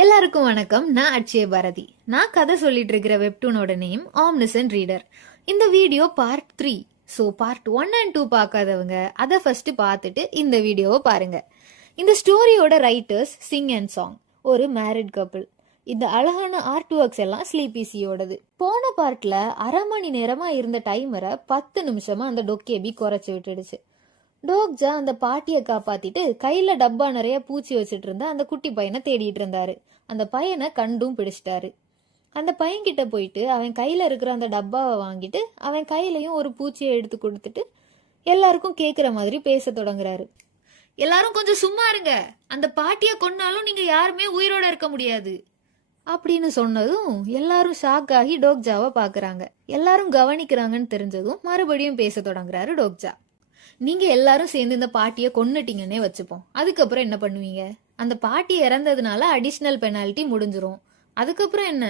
எல்லாருக்கும் வணக்கம். நான் அட்சய பாரதி. நான் கதை சொல்லிட்டு இருக்கிற வெப்டூனோட நேம் ஆம்னிசன் ரீடர் இந்த video part three so part one and two பார்க்காதவங்க அதை ஃபர்ஸ்ட் பார்த்துட்டு இந்த வீடியோவை பாருங்க. இந்த ஸ்டோரியோட ரைட்டர்ஸ் சிங் அண்ட் சாங் ஒரு மேரிட் கப்பிள் இந்த அழகான ஆர்ட் ஒர்க்ஸ் எல்லாம் ஸ்லீபிசியோடது போன பார்ட்ல அரை மணி நேரமா இருந்த டைமரை பத்து நிமிஷமா அந்த டொக்கேபி குறைச்சி விட்டுடுச்சு. டோக்ஜா அந்த பாட்டியை காப்பாத்திட்டு கையில டப்பா நிறைய பூச்சி வச்சுட்டு இருந்த அந்த குட்டி பையனை தேடிட்டு இருந்தாரு. அந்த பையனை கண்டும் பிடிச்சிட்டாரு. அந்த பையன்கிட்ட போயிட்டு அவன் கையில இருக்கிற அந்த டப்பாவை வாங்கிட்டு அவன் கையிலையும் ஒரு பூச்சியை எடுத்து கொடுத்துட்டு எல்லாருக்கும் கேக்குற மாதிரி பேச தொடங்குறாரு. எல்லாரும் கொஞ்சம் சும்மா இருங்க. அந்த பாட்டியை கொன்னாலும் நீங்க யாருமே உயிரோட இருக்க முடியாது. அப்படின்னு சொன்னதும் எல்லாரும் ஷாக் ஆகி டோக்ஜாவை பாக்குறாங்க எல்லாரும் கவனிக்கிறாங்கன்னு தெரிஞ்சதும் மறுபடியும் பேச தொடங்குறாரு டோக்ஜா. நீங்க எல்லாரும் சேர்ந்து இந்த பாட்டியை கொன்னுட்டீங்கன்னே வச்சுப்போம். அதுக்கப்புறம் என்ன பண்ணுவீங்க? அந்த பாட்டி இறந்ததுனால அடிஷ்னல் பெனால்ட்டி முடிஞ்சிரும். அதுக்கப்புறம் என்ன?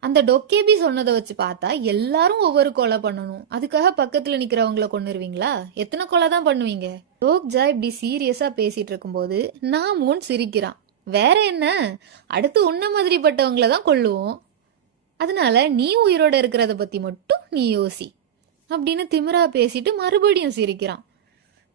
அந்த டொக்கேபி சொன்னதை வச்சு பார்த்தா எல்லாரும் ஒவ்வொரு கொலை பண்ணணும். அதுக்காக பக்கத்துல நிக்கிறவங்கள கொன்னுருவீங்களா? எத்தனை கொலை தான் பண்ணுவீங்க? டோக்ஜா இப்படி சீரியஸா பேசிட்டு இருக்கும்போது முன் சிரிக்கிறான். வேற என்ன? அடுத்து உன்ன மாதிரிப்பட்டவங்கள தான் கொள்ளுவோம் அதனால நீ உயிரோட இருக்கிறத பத்தி மட்டும் நீ யோசி. அப்படின்னு திமிரா பேசிட்டு மறுபடியும் சிரிக்கிறான்.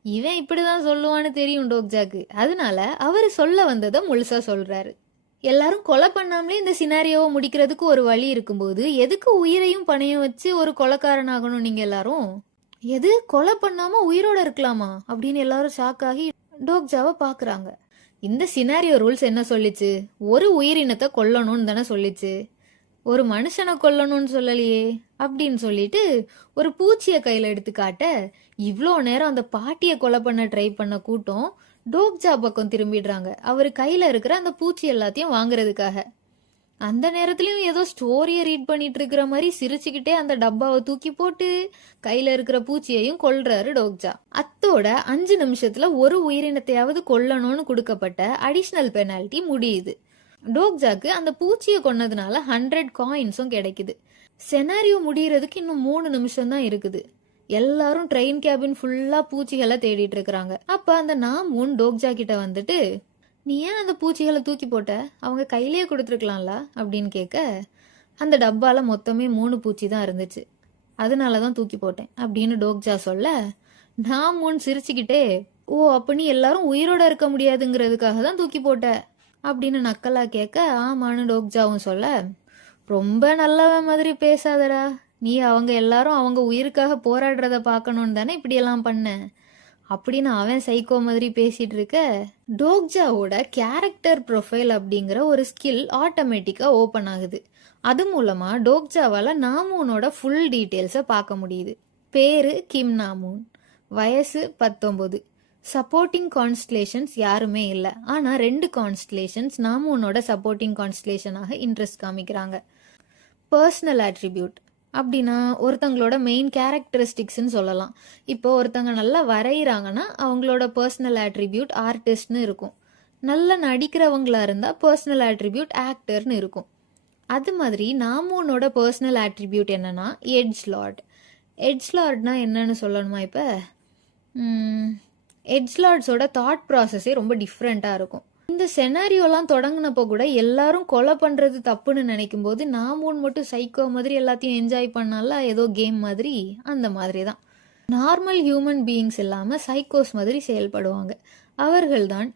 இவன் இப்படிதான் சொல்லுவான்னு தெரியும் டோக்ஜாக்கு அதனால அவர் சொல்ல வந்ததை முழுசா சொல்றாரு. எல்லாரும் கொலை பண்ணாமலே இந்த சினாரியோவை முடிக்கிறதுக்கு ஒரு வழி இருக்கும்போது எதுக்கு உயிரையும் பணையும் வச்சு ஒரு கொலைக்காரன் ஆகணும் நீங்க எல்லாரும்? எது? கொலை பண்ணாம உயிரோட இருக்கலாமா? அப்படின்னு எல்லாரும் ஷாக் ஆகி டோக்ஜாவை பாக்குறாங்க. இந்த சினாரியோ ரூல்ஸ் என்ன சொல்லிச்சு? ஒரு உயிரினத்தை கொல்லணும்னு தானே சொல்லிச்சு. ஒரு மனுஷனை கொல்லணும்னு சொல்லலையே. அப்படின்னு சொல்லிட்டு ஒரு பூச்சியை கையில் எடுத்து காட்ட இவ்வளோ நேரம் அந்த பாட்டியை கொலை பண்ண ட்ரை பண்ண கூட்டம் டோக்ஜா பக்கம் திரும்பிடுறாங்க. அவர் கையில் இருக்கிற அந்த பூச்சி எல்லாத்தையும் வாங்குறதுக்காக. அந்த நேரத்துலயும் ஏதோ ஸ்டோரியை ரீட் பண்ணிட்டு இருக்கிற மாதிரி சிரிச்சுக்கிட்டே அந்த டப்பாவை தூக்கி போட்டு கையில இருக்கிற பூச்சியையும் கொல்றாரு டோக்ஜா அத்தோட அஞ்சு நிமிஷத்துல ஒரு உயிரினத்தையாவது கொல்லணும்னு கொடுக்கப்பட்ட அடிஷ்னல் பெனால்ட்டி முடியுது. டோக்ஜாக்கு அந்த பூச்சியை கொன்னதுனால ஹண்ட்ரட் காயின்ஸும் கிடைக்குது. செனாரியோ முடிகிறதுக்கு இன்னும் மூணு நிமிஷம் தான் இருக்குது. எல்லாரும் ட்ரெயின் கேபின் ஃபுல்லா பூச்சிகளை தேடிட்டு இருக்கிறாங்க. அப்ப அந்த நாமூன் டோக்ஜா கிட்ட வந்துட்டு நீ ஏன் அந்த பூச்சிகளை தூக்கி போட்ட? அவங்க கையிலேயே கொடுத்துருக்கலாம்ல? அப்படின்னு கேட்க அந்த டப்பால மொத்தமே மூணு பூச்சி தான் இருந்துச்சு. அதனால தான் தூக்கி போட்டேன் அப்படின்னு டோக்ஜா சொல்ல நாம் உன் சிரிச்சுக்கிட்டே ஓ அப்ப நீ எல்லாரும் உயிரோட இருக்க முடியாதுங்கிறதுக்காக தான் தூக்கி போட்ட? அப்படின்னு நக்கலா கேட்க ஆமான்னு டோக்ஜாவும் சொல்ல ரொம்ப நல்லவன் மாதிரி பேசாதடா. நீ அவங்க எல்லாரும் அவங்க உயிருக்காக போராடுறத பார்க்கணும்னு தானே இப்படியெல்லாம் பண்ண? அப்படின்னு அவன் சைக்கோ மாதிரி பேசிட்டு இருக்க. டோக்ஜாவோட கேரக்டர் ப்ரொஃபைல் அப்படிங்கிற ஒரு ஸ்கில் ஆட்டோமேட்டிக்காக ஓப்பன் ஆகுது. அது மூலமா டோக்ஜாவால் நாமூனோட ஃபுல் டீட்டெயில்ஸை பார்க்க முடியுது. பேரு கிம் நாமூன். வயசு பத்தொன்பது சப்போர்ட்டிங் கான்ஸ்டலேஷன்ஸ் யாருமே இல்லை. ஆனால் ரெண்டு கான்ஸ்டலேஷன்ஸ் நாமூனோட சப்போர்ட்டிங் கான்ஸ்டலேஷனாக இன்ட்ரெஸ்ட் காமிக்கிறாங்க. பர்சனல் அட்ரிபியூட் அப்படின்னா ஒருத்தங்களோட மெயின் கேரக்டரிஸ்டிக்ஸ்ன்னு சொல்லலாம். இப்போ ஒருத்தங்க நல்லா வரைகிறாங்கன்னா அவங்களோட பர்சனல் அட்ரிபியூட் ஆர்டிஸ்ட்னு இருக்கும். நல்லா நடிக்கிறவங்களா இருந்தால் பர்சனல் அட்ரிபியூட் ஆக்டர்னு இருக்கும். அது மாதிரி நாமூனோட பர்சனல் அட்ரிபியூட் என்னன்னா எட்ஜ் லார்ட் எட்ஜ் லார்ட்னா என்னன்னு சொல்லணுமா இப்போ? எட்ஜ் லார்ட்ஸோட தாட் ப்ராசஸே ரொம்ப டிஃப்ரெண்ட்டாக இருக்கும். இந்த செனாரியோலாம் தொடங்கினப்போ கூட எல்லாரும் கொலை பண்ணுறது தப்புன்னு நினைக்கும் போது நாமூன் மட்டும் சைக்கோ மாதிரி எல்லாத்தையும் என்ஜாய் பண்ணால ஏதோ கேம் மாதிரி அந்த மாதிரி தான் நார்மல் ஹியூமன் பீயிங்ஸ் இல்லாமல் சைக்கோஸ் மாதிரி செயல்படுவாங்க. அவர்கள் தான்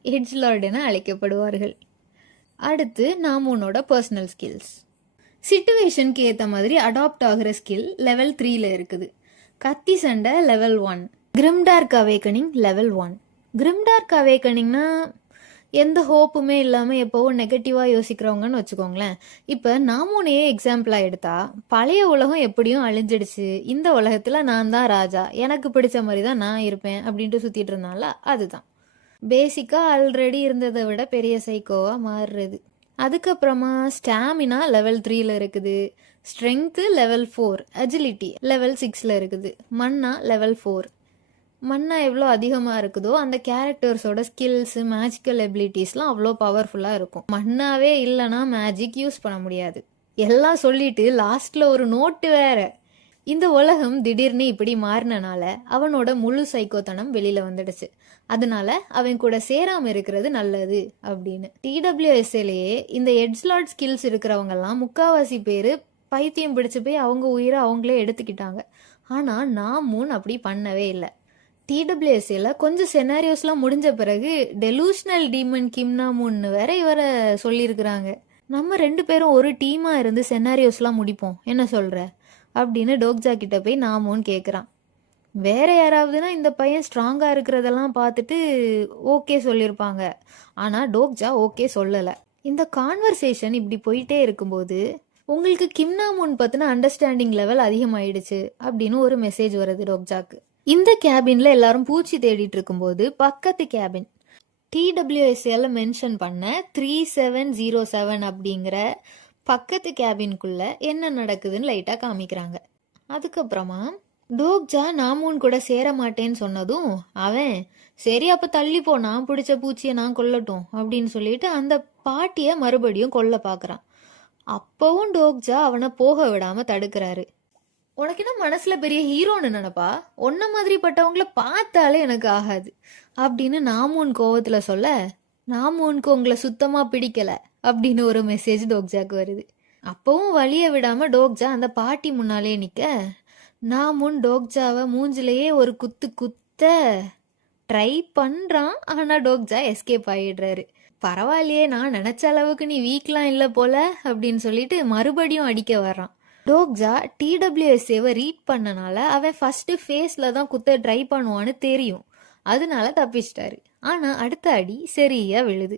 லார்ட் என அழைக்கப்படுவார்கள். அடுத்து நாமூனோட பர்சனல் ஸ்கில்ஸ் சிட்டுவேஷனுக்கு ஏற்ற மாதிரி அடாப்ட் ஆகிற ஸ்கில் லெவல் த்ரீல இருக்குது. கத்தி சண்டை level one grimdark awakening level one grimdark அவேக்கனிங்னா எந்த ஹோப்புமே இல்லாமல் எப்போவும் நெகட்டிவாக யோசிக்கிறவங்கன்னு வச்சுக்கோங்களேன். இப்போ நாமூனையே எக்ஸாம்பிளாக எடுத்தா பழைய உலகம் எப்படியும் அழிஞ்சிடுச்சு. இந்த உலகத்தில் நான் தான் ராஜா. எனக்கு பிடிச்ச மாதிரி தான் நான் இருப்பேன் அப்படின்ட்டு சுற்றிட்டு இருந்தால அதுதான். பேசிக்காக ஆல்ரெடி இருந்ததை விட பெரிய சைக்கோவாக மாறுறது. அதுக்கப்புறமா ஸ்டாமினா லெவல் த்ரீல இருக்குது. Strength level four agility level சிக்ஸில் இருக்குது. மன்னா லெவல் ஃபோர் மன்னா எவ்வளோ அதிகமாக இருக்குதோ அந்த கேரக்டர்ஸோட ஸ்கில்ஸு மேஜிக்கல் எபிலிட்டிஸ்லாம் அவ்வளோ பவர்ஃபுல்லாக இருக்கும். மன்னாவே இல்லைன்னா மேஜிக் யூஸ் பண்ண முடியாது. எல்லாம் சொல்லிட்டு லாஸ்ட்டில் ஒரு நோட்டு வேற. இந்த உலகம் திடீர்னு இப்படி மாறினனால அவனோட முழு சைக்கோத்தனம் வெளியில வந்துடுச்சு. அதனால அவன் கூட சேராம இருக்கிறது நல்லது அப்படின்னு. டிடபிள்யூஎஸ்ஏலேயே இந்த எட்ஸ்லாட் ஸ்கில்ஸ் இருக்கிறவங்கெல்லாம் முக்காவாசி பேர் பைத்தியம் பிடிச்சு போய் அவங்க உயிரை அவங்களே எடுத்துக்கிட்டாங்க. ஆனா நான் மூன் அப்படி பண்ணவே இல்லை. டிடபிள்யூஎஸ்சியில் கொஞ்சம் செனாரியோஸ்லாம் முடிஞ்ச பிறகு டெலூஷனல் டீமன் கிம்னா மூன்னு வேற இவரை சொல்லியிருக்கிறாங்க நம்ம ரெண்டு பேரும் ஒரு டீமாக இருந்து செனாரியோஸ்லாம் முடிப்போம். என்ன சொல்கிற அப்படின்னு டோக்ஜா கிட்ட போய் நாமோன்னு கேட்குறான் வேற யாராவதுனா இந்த பையன் ஸ்ட்ராங்காக இருக்கிறதெல்லாம் பார்த்துட்டு ஓகே சொல்லியிருப்பாங்க ஆனால் டோக்ஜா ஓகே சொல்லலை. இந்த கான்வர்சேஷன் இப்படி போயிட்டே இருக்கும்போது உங்களுக்கு கிம்னா மூன் பற்றின அண்டர்ஸ்டாண்டிங் லெவல் அதிகமாயிடுச்சு அப்படின்னு ஒரு மெசேஜ் வருது டோக்ஜாக்கு. இந்த கேபின்ல எல்லாரும் பூச்சி தேடிட்டு இருக்கும்போது பக்கத்து கேபின். டிடபிள்யூஎஸ்ஏல மென்ஷன் பண்ண த்ரீ செவன் ஜீரோ செவன் அப்படிங்கிற பக்கத்து கேபின்குள்ள என்ன நடக்குதுன்னு லைட்டா காமிக்கிறாங்க. அதுக்கப்புறமா டோக்ஜா நாமூன் கூட சேர மாட்டேன்னு சொன்னதும் அவன் சரி அப்ப தள்ளி போ நான் பிடிச்ச பூச்சியை நான் கொல்லட்டும் அப்படின்னு சொல்லிட்டு அந்த பாட்டிய மறுபடியும் கொல்ல பாக்குறான். அப்பவும் டோக்ஜா அவனை போக விடாம தடுக்கிறாரு. உனக்கு என்ன மனசுல பெரிய ஹீரோன்னு நினப்பா? உன்ன மாதிரி பட்டவங்கள பார்த்தாலே எனக்கு ஆகாது. அப்படின்னு நாமோன் கோவத்துல சொல்ல நாமோனுக்கு உங்களை சுத்தமா பிடிக்கல அப்படின்னு ஒரு மெசேஜ் டோக்ஜாக்கு வருது. அப்பவும் வழிய விடாம டோக்ஜா அந்த பாட்டி முன்னாலே நிக்க நாமுன் டோக்ஜாவை மூஞ்சிலேயே ஒரு குத்து குத்த ட்ரை பண்றான். ஆனா டோக்ஜா எஸ்கேப் ஆயிடுறாரு. பரவாயில்லையே நான் நினைச்ச அளவுக்கு நீ வீக்லாம் இல்லை போல அப்படின்னு சொல்லிட்டு மறுபடியும் அடிக்க வர்றான். டோக்ஜா டிடபிள்யூஎஸ்ஏவை ரீட் பண்ணனால அவன் ஃபர்ஸ்ட் ஃபேஸ்ல தான் குத்த ட்ரை பண்ணுவான்னு தெரியும். அதனால தப்பிச்சிட்டாரு. ஆனா அடுத்த அடி சரியா விழுது.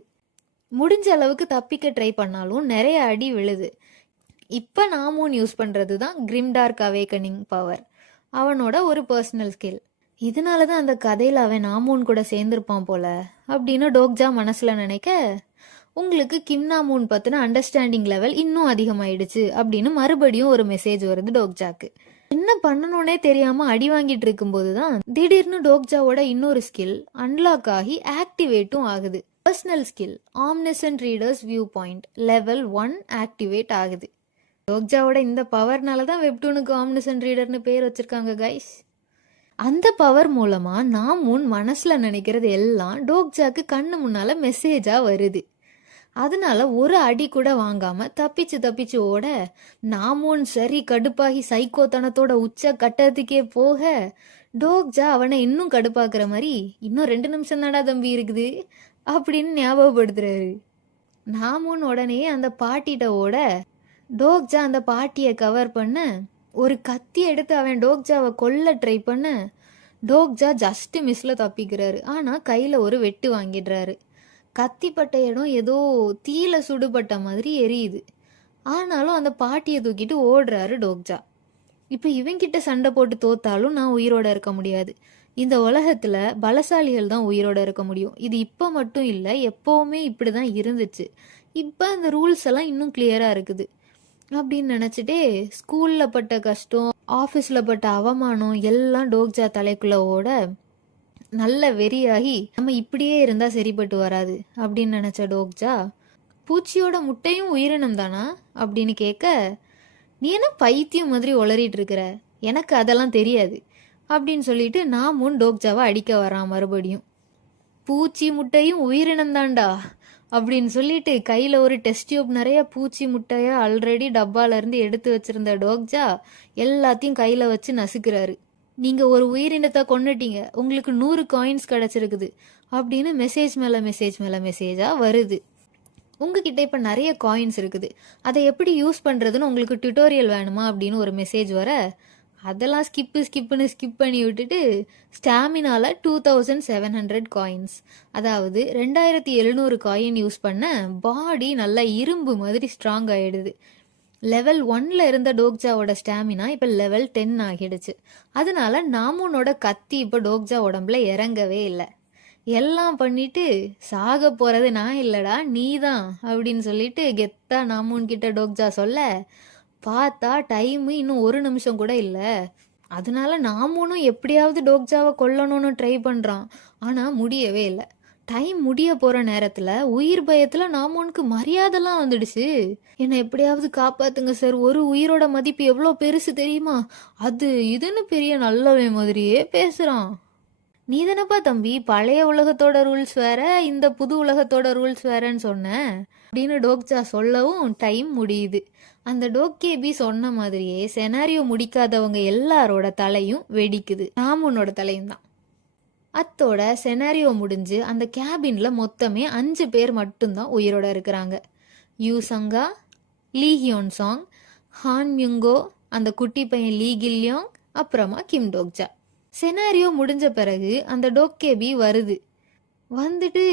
முடிஞ்ச அளவுக்கு தப்பிக்க ட்ரை பண்ணாலும் நிறைய அடி விழுது. இப்போ நாமூன் யூஸ் பண்ணுறது தான் கிரிம்டார்க் அவேக்கனிங் பவர் அவனோட ஒரு பர்சனல் ஸ்கில் இதனால தான் அந்த கதையில் அவன் நாமூன் கூட சேர்ந்திருப்பான் போல அப்படின்னு டோக்ஜா மனசில் நினைக்க உங்களுக்கு கிம் மூன் பற்றின அண்டர்ஸ்டாண்டிங் லெவல் இன்னும் அதிகமாயிடுச்சு அப்படின்னு மறுபடியும் ஒரு மெசேஜ் வருது டோக்ஜாக்கு என்ன பண்ணணும்னே தெரியாம அடி வாங்கிட்டு இருக்கும்போது தான் திடீர்னு டோக்ஜாவோட இன்னொரு ஸ்கில் அன்லாக் ஆகி ஆக்டிவேட்டும் ஆகுது. Personal skill omniscient readers view point level one activate ஆகுது டோக்ஜாவோட இந்த பவர்னால தான் வெப்டூனுக்கு ஆம்னசன் ரீடர்னு பேர் வச்சிருக்காங்க கைஸ் அந்த பவர் மூலமா நான் முன் மனசுல நினைக்கிறது எல்லாம் டோக்ஜாக்கு கண்ணு முன்னால மெசேஜா வருது. அதனால ஒரு அடி கூட வாங்காம தப்பிச்சு தப்பிச்சு ஓட நாமும் சரி கடுப்பாகி சைக்கோத்தனத்தோட உச்ச கட்டத்துக்கே போக டோக்ஜா அவனை இன்னும் கடுப்பாக்குற மாதிரி இன்னும் ரெண்டு நிமிஷம் தாடா தம்பி இருக்குது அப்படின்னு ஞாபகப்படுத்துறாரு. நாமூன் உடனே அந்த பாட்டிட்ட ஓட டோக்ஜா அந்த பாட்டியை கவர் பண்ண ஒரு கத்தி எடுத்து அவன் டோக்ஜாவை கொல்ல ட்ரை பண்ண டோக்ஜா ஜஸ்ட் மிஸ்ல தப்பிக்கிறாரு. ஆனா கையில ஒரு வெட்டு வாங்கிடுறாரு. கத்திப்பட்ட இடம் ஏதோ தீல சுடுபட்ட மாதிரி எரியுது. ஆனாலும் அந்த பாட்டியை தூக்கிட்டு ஓடுறாரு டோக்ஜா. இப்போ இவங்கிட்ட சண்டை போட்டு தோத்தாலும் நான் உயிரோட இருக்க முடியாது. இந்த உலகத்துல பலசாலிகள் தான் உயிரோட இருக்க முடியும். இது இப்போ மட்டும் இல்லை எப்பவுமே இப்படி தான் இருந்துச்சு. இப்போ அந்த ரூல்ஸ் எல்லாம் இன்னும் கிளியரா இருக்குது. அப்படின்னு நினச்சிட்டே ஸ்கூலில் பட்ட கஷ்டம் ஆஃபீஸில் பட்ட அவமானம் எல்லாம் டோக்ஜா தலைக்குள்ள ஓட நல்ல வெறியாகி நம்ம இப்படியே இருந்தால் சரிப்பட்டு வராது அப்படின்னு நினச்ச டோக்ஜா பூச்சியோட முட்டையும் உயிரினம் தானா அப்படின்னு கேட்க நீ என்ன பைத்தியம் மாதிரி உளறிட்டு இருக்கிற? எனக்கு அதெல்லாம் தெரியாது அப்படின்னு சொல்லிட்டு நான் முன் டோக்ஜாவை அடிக்க வரான் மறுபடியும். பூச்சி முட்டையும் உயிரினம் தான்டா அப்படின்னு சொல்லிட்டு கையில் ஒரு டெஸ்ட் டியூப் நிறைய பூச்சி முட்டையை ஆல்ரெடி டப்பாலேருந்து எடுத்து வச்சிருந்த டோக்ஜா எல்லாத்தையும் கையில் வச்சு நசுக்கிறாரு. நீங்கள் ஒரு உயிரினத்தை கொண்டுட்டீங்க உங்களுக்கு நூறு காயின்ஸ் கிடச்சிருக்குது அப்படின்னு மெசேஜ் மேலே மெசேஜ் மேலே மெசேஜாக வருது. உங்ககிட்ட இப்போ நிறைய காயின்ஸ் இருக்குது. அதை எப்படி யூஸ் பண்ணுறதுன்னு உங்களுக்கு டியூட்டோரியல் வேணுமா அப்படின்னு ஒரு மெசேஜ் வர அதெல்லாம் ஸ்கிப்பு ஸ்கிப்புன்னு ஸ்கிப் பண்ணி விட்டுட்டு ஸ்டாமினால two thousand seven hundred coins அதாவது ரெண்டாயிரத்தி எழுநூறு காயின் யூஸ் பண்ண பாடி நல்லா இரும்பு மாதிரி ஸ்ட்ராங் ஆகிடுது லெவல் ஒன்ல இருந்த டோக்ஜாவோட ஸ்டாமினா இப்போ லெவல் டென் ஆகிடுச்சு. அதனால நாமோனோட கத்தி இப்போ டோக்ஜா உடம்புல இறங்கவே இல்லை. எல்லாம் பண்ணிட்டு சாக போறது நான் இல்லடா நீ தான் அப்படின்னு சொல்லிட்டு கெத்தா நாமூன் கிட்ட டோக்ஜா சொல்ல பார்த்தா டைமு இன்னும் ஒரு நிமிஷம் கூட இல்லை. அதனால நாமூனும் எப்படியாவது டோக்ஜாவை கொல்லணும்னு ட்ரை பண்ணுறான் ஆனால் முடியவே இல்லை. டைம் முடிய போற நேரத்துல உயிர் பயத்துல நாம உனக்கு மரியாதைலாம் வந்துடுச்சு. என்னை எப்படியாவது காப்பாத்துங்க சார் ஒரு உயிரோட மதிப்பு எவ்வளோ பெருசு தெரியுமா? அது இதுன்னு பெரிய நல்லவன் மாதிரியே பேசுறான். நீ தானப்பா தம்பி பழைய உலகத்தோட ரூல்ஸ் வேற இந்த புது உலகத்தோட ரூல்ஸ் வேறன்னு சொன்ன. அப்படின்னு டோக்ஜா சொல்லவும் டைம் முடியுது. அந்த டோக்கேபி சொன்ன மாதிரியே செனாரியோ முடிக்காதவங்க எல்லாரோட தலையும் வெடிக்குது. ராமுனோட தலையும் தான். அத்தோட செனாரியோ முடிஞ்சு அந்த கேபின்ல மொத்தமே அஞ்சு பேர் மட்டும்தான் உயிரோட இருக்கிறாங்க. யூ சங்கா லீ ஹியோன் சாங் ஹான் மியுங்கோ அந்த குட்டி பையன் லீ கில்யோங் அப்புறமா கிம் டோக்ஜா. செனாரியோ முடிஞ்ச பிறகு அந்த டோக்கேபி வருது. வந்துட்டு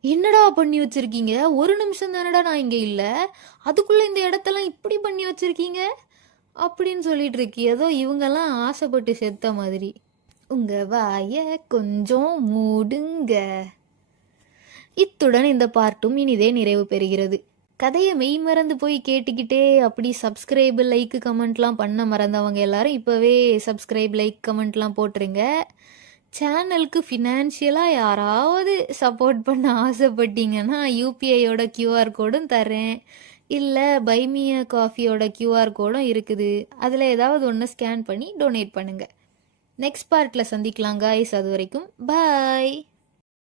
என்னடா பண்ணி வச்சிருக்கீங்க? ஒரு நிமிஷம் தானடா நான் இங்கே இல்லை. அதுக்குள்ளே இந்த இடத்தெல்லாம் இப்படி பண்ணி வச்சிருக்கீங்க? அப்படின்னு சொல்லிட்டு இருக்கு. ஏதோ இவங்கெல்லாம் ஆசைப்பட்டு செத்த மாதிரி. உங்க வாய கொஞ்சம் மூடுங்க. இத்துடன் இந்த பார்ட்டும் இனிதே நிறைவு பெறுகிறது. கதையை மெய் மறந்து போய் கேட்டுக்கிட்டே அப்படி சப்ஸ்கிரைப் லைக் கமெண்ட்லாம் பண்ண மறந்தவங்க எல்லாரும் இப்போவே சப்ஸ்கிரைப் லைக் கமெண்ட்லாம் போட்டுருங்க. சேனலுக்கு ஃபினான்ஷியலாக யாராவது சப்போர்ட் பண்ண ஆசைப்பட்டீங்கன்னா யூபிஐயோட கியூஆர் கோடும் தரேன் இல்லை பைமிய காஃபியோட கியூஆர் கோடும் இருக்குது. அதில் ஏதாவது ஒன்று ஸ்கேன் பண்ணி டொனேட் பண்ணுங்கள் நெக்ஸ்ட் பார்ட்டில் சந்திக்கலாம் காய்ஸ் அது வரைக்கும் பாய்